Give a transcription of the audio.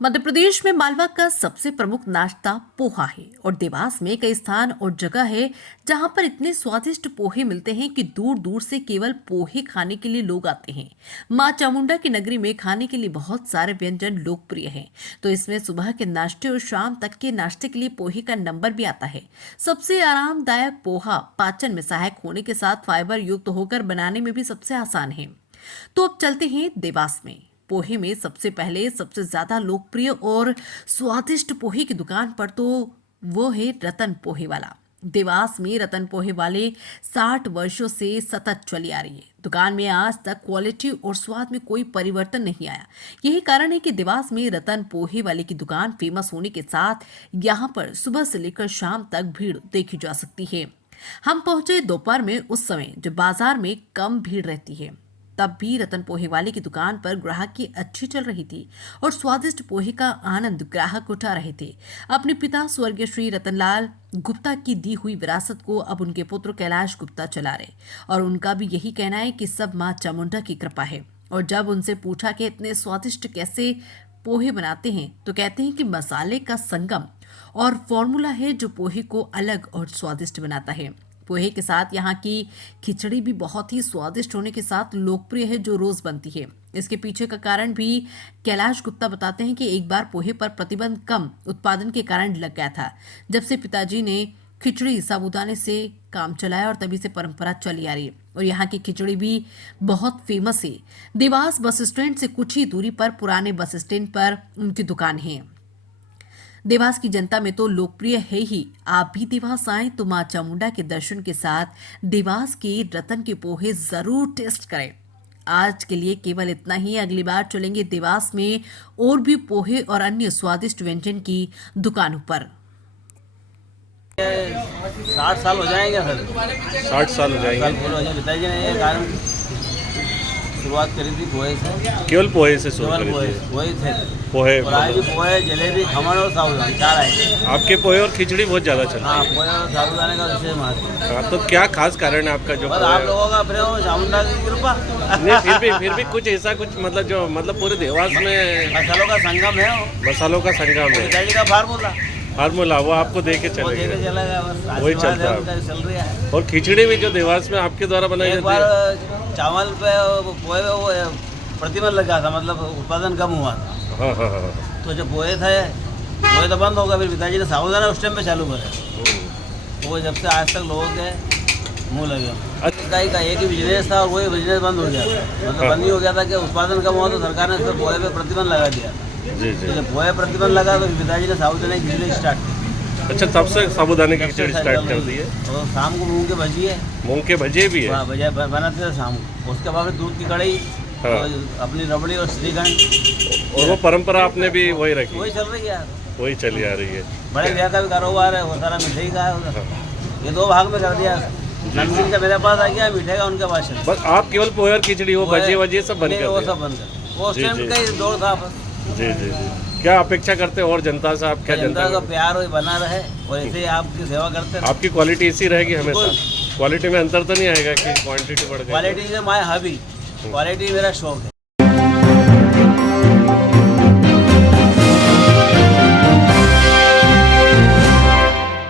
मध्य प्रदेश में मालवा का सबसे प्रमुख नाश्ता पोहा है और देवास में कई स्थान और जगह है जहां पर इतने स्वादिष्ट पोहे मिलते हैं कि दूर दूर से केवल पोहे खाने के लिए लोग आते हैं। मां चामुंडा की नगरी में खाने के लिए बहुत सारे व्यंजन लोकप्रिय हैं, तो इसमें सुबह के नाश्ते और शाम तक के नाश्ते के लिए पोहे का नंबर भी आता है। सबसे आरामदायक पोहा पाचन में सहायक होने के साथ फाइबर युक्त होकर बनाने में भी सबसे आसान है। तो अब चलते हैं देवास में। पोहे में सबसे पहले सबसे ज्यादा लोकप्रिय और स्वादिष्ट पोहे की दुकान पर तो वो है रतन पोहे वाला। देवास में रतन पोहे वाले 60 वर्षों से सतत चली आ रही है। दुकान में आज तक क्वालिटी और स्वाद में कोई परिवर्तन नहीं आया। यही कारण है कि देवास में रतन पोहे वाले की दुकान फेमस होने के साथ यहाँ पर सुबह से लेकर शाम तक भीड़ देखी जा सकती है। हम पहुंचे दोपहर में, उस समय जब बाजार में कम भीड़ रहती है, तब भी रतन पोहे वाले की दुकान पर ग्राहक की अच्छी चल रही थी और स्वादिष्ट पोहे का आनंद ग्राहक उठा रहे थे। अपने पिता स्वर्गीय श्री रतनलाल गुप्ता की दी हुई विरासत को अब उनके पुत्र कैलाश गुप्ता चला रहे और उनका भी यही कहना है कि सब मां चामुंडा की कृपा है। और जब उनसे पूछा कि इतने स्वादिष्ट कैसे पोहे बनाते हैं, तो कहते हैं कि मसाले का संगम और फॉर्मूला है जो पोहे को अलग और स्वादिष्ट बनाता है। पोहे के साथ यहाँ की खिचड़ी भी बहुत ही स्वादिष्ट होने के साथ लोकप्रिय है, जो रोज बनती है। इसके पीछे का कारण भी कैलाश गुप्ता बताते हैं कि एक बार पोहे पर प्रतिबंध कम उत्पादन के कारण लग गया था, जब से पिताजी ने खिचड़ी साबूदाने से काम चलाया और तभी से परंपरा चली आ रही है और यहाँ की खिचड़ी भी बहुत फेमस है। देवास बस स्टैंड से कुछ ही दूरी पर पुराने बस स्टैंड पर उनकी दुकान है। देवास की जनता में तो लोकप्रिय है ही। आप भी देवास आए तो मां चामुंडा के दर्शन के साथ देवास के रतन के पोहे जरूर टेस्ट करें। आज के लिए केवल इतना ही। अगली बार चलेंगे देवास में और भी पोहे और अन्य स्वादिष्ट व्यंजन की दुकानों पर। 60 साल हो जाएंगे सर। 60 साल हो जाएंगे। पिताजी ने ये कारण शुरुआत करी थी पोहे से। केवल पोहे से शुरू करी पोहे थी। वही थे पोहे और आज भी पोहे, जलेबी, खमण और साबूदाना 4 आए। आपके पोहे और खिचड़ी बहुत ज्यादा चलती हाँ, है। पोहे और साबूदाने का विशेष महत्व है। हाँ, तो क्या खास कारण है आपका जो बस पोहे? आप लोगों का प्रेम, चामुंडा की कृपा। नहीं, फिर भी कुछ ऐसा कुछ मतलब जो मतलब पूरे देवास में मसालों का संगम है वो। मसालों का संगम है। पिताजी का फार्मूला वो आपको दे के वो चले देके गए। चला गया, बस वही आशीर्वाद चलता है, है। उनका चल रहा है। और खिचड़ी भी जो देवास में आपके द्वारा बनाई एक जाती बार है। चावल पे पोहे पे वो प्रतिबंध लगा था, मतलब उत्पादन कम हुआ था। हाँ हाँ हाँ। तो जब पोहे तो बंद हो गया। फिर पिताजी ने साबूदाना उस टाइम पे चालू करे। वो जब से आज तक लोगों के मुँह लगे। अच्छा। का एक ही बिजनेस था और वही बिजनेस बंद हो गया था। मतलब बंद ही हो गया था कि उत्पादन कम हुआ, तो सरकार ने उसमें पोहे पे प्रतिबंध लगा दिया। जी तो जी। जब पोहे प्रतिबंध लगा तो पिताजी ने साबूदाना की खिचड़ी स्टार्ट की। अच्छा, तब से साबूदाने की खिचड़ी स्टार्ट कर दी है। और शाम को मूंग के भजिए, मूंग के भजे भी है। बजाय बनाते थे शाम को। उसके बाद दूध की कढ़ाई, हाँ। और अपनी रबड़ी और श्रीखंड। और वो परंपरा आपने भी वही रखी, वही चल रही है यार। वही चली आ रही है। बड़े भैया का भी कारोबार है, वो सारा मिठाई का है उधर। ये 2 भाग में कर दिया। नमकीन का मेरे पास आ गया, मीठे का उनके पास चल। बस आप केवल पोहे और खिचड़ी, वो भजे वजे सब बंद नहीं, कर वो दिया। सब बंद कर। वो उस जी, टाइम जी। का ही दौर था बस। जी जी जी। क्या अपेक्षा करते हैं और जनता से? आप क्या जनता का को? प्यार वही बना रहे और ऐसे ही आपकी सेवा करते रहे। आपकी क्वालिटी ऐसी रहेगी हमेशा? बिल्कुल। क्वालिटी में अंतर तो नहीं आएगा कि क्वांटिटी बढ़ गई? क्वालिटी से माय हॉबी, क्वालिटी मेरा शौक है।